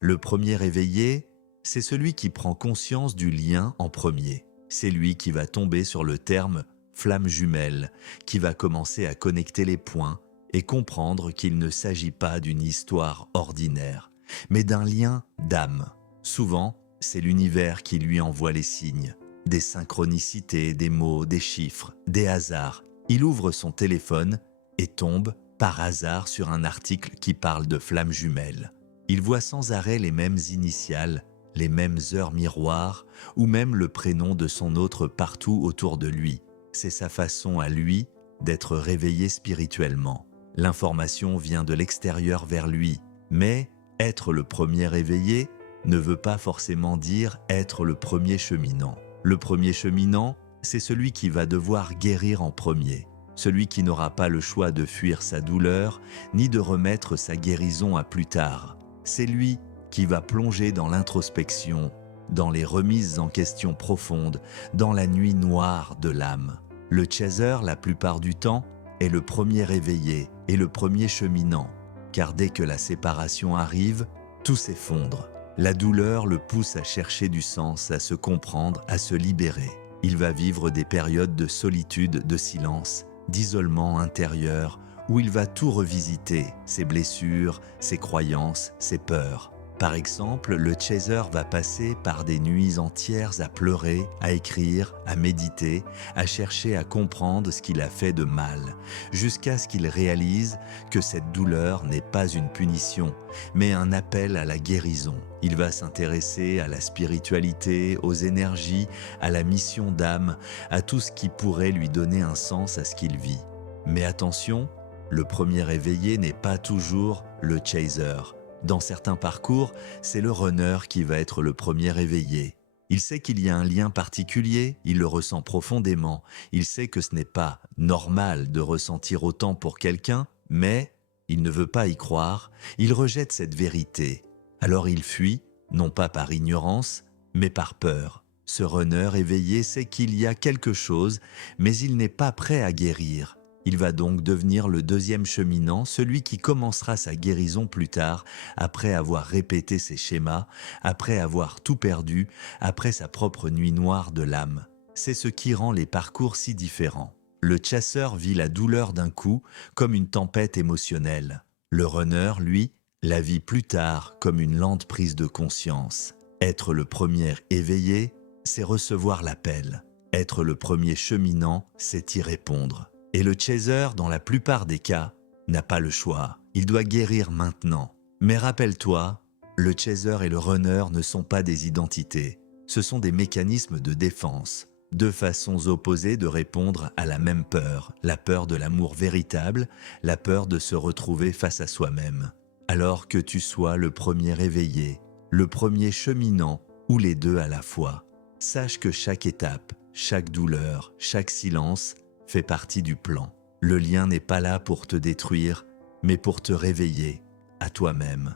Le premier éveillé, c'est celui qui prend conscience du lien en premier. C'est lui qui va tomber sur le terme flamme jumelle, qui va commencer à connecter les points et comprendre qu'il ne s'agit pas d'une histoire ordinaire, mais d'un lien d'âme. Souvent, c'est l'univers qui lui envoie les signes, des synchronicités, des mots, des chiffres, des hasards. Il ouvre son téléphone et tombe par hasard sur un article qui parle de flamme jumelle. Il voit sans arrêt les mêmes initiales, les mêmes heures miroirs, ou même le prénom de son autre partout autour de lui. C'est sa façon à lui d'être réveillé spirituellement. L'information vient de l'extérieur vers lui, mais être le premier éveillé ne veut pas forcément dire être le premier cheminant. Le premier cheminant, c'est celui qui va devoir guérir en premier, celui qui n'aura pas le choix de fuir sa douleur, ni de remettre sa guérison à plus tard. C'est lui qui va plonger dans l'introspection, dans les remises en question profondes, dans la nuit noire de l'âme. Le chaser, la plupart du temps, est le premier éveillé et le premier cheminant, car dès que la séparation arrive, tout s'effondre. La douleur le pousse à chercher du sens, à se comprendre, à se libérer. Il va vivre des périodes de solitude, de silence, d'isolement intérieur, où il va tout revisiter, ses blessures, ses croyances, ses peurs. Par exemple, le chaser va passer par des nuits entières à pleurer, à écrire, à méditer, à chercher à comprendre ce qu'il a fait de mal, jusqu'à ce qu'il réalise que cette douleur n'est pas une punition, mais un appel à la guérison. Il va s'intéresser à la spiritualité, aux énergies, à la mission d'âme, à tout ce qui pourrait lui donner un sens à ce qu'il vit. Mais attention, le premier éveillé n'est pas toujours le chaser. Dans certains parcours, c'est le runner qui va être le premier éveillé. Il sait qu'il y a un lien particulier, il le ressent profondément, il sait que ce n'est pas normal de ressentir autant pour quelqu'un, mais il ne veut pas y croire, il rejette cette vérité. Alors il fuit, non pas par ignorance, mais par peur. Ce runner éveillé sait qu'il y a quelque chose, mais il n'est pas prêt à guérir. Il va donc devenir le deuxième cheminant, celui qui commencera sa guérison plus tard, après avoir répété ses schémas, après avoir tout perdu, après sa propre nuit noire de l'âme. C'est ce qui rend les parcours si différents. Le chasseur vit la douleur d'un coup comme une tempête émotionnelle. Le runner, lui, la vit plus tard comme une lente prise de conscience. Être le premier éveillé, c'est recevoir l'appel. Être le premier cheminant, c'est y répondre. Et le chaser, dans la plupart des cas, n'a pas le choix. Il doit guérir maintenant. Mais rappelle-toi, le chaser et le runner ne sont pas des identités. Ce sont des mécanismes de défense. Deux façons opposées de répondre à la même peur. La peur de l'amour véritable, la peur de se retrouver face à soi-même. Alors que tu sois le premier éveillé, le premier cheminant ou les deux à la fois, sache que chaque étape, chaque douleur, chaque silence fait partie du plan. Le lien n'est pas là pour te détruire, mais pour te réveiller à toi-même.